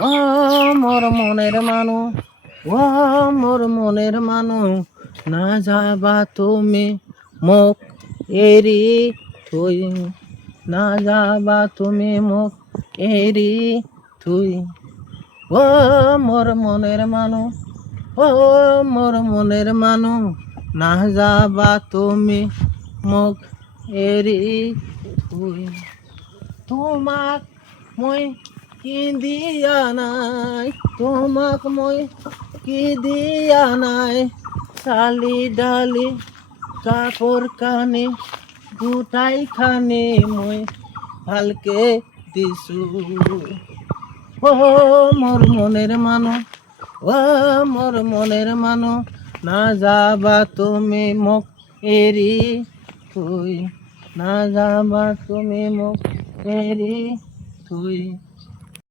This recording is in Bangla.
ও মোর মনের মানু, ও মোর মনের মানু, না যাবা তুমি মোক এরি থুই, না যাবা তুমি মোক এরি থুই। ও মোর মনের মানু, ও মোর মনের মানু, না যাবা তুমি মোক এরি থুই। তোমাক মই কি দিয়া নাই, তোমাক মই কি দিয়া নাই, চালি ডালি কাপড় কানি গোটাই খানি মই ভালকে দিছো। ও মোর মনের মানু, ও মোর মনের মানু, না যাবা তুমি মোক এৰি থুই, না যাবা তুমি মোক এৰি থুই।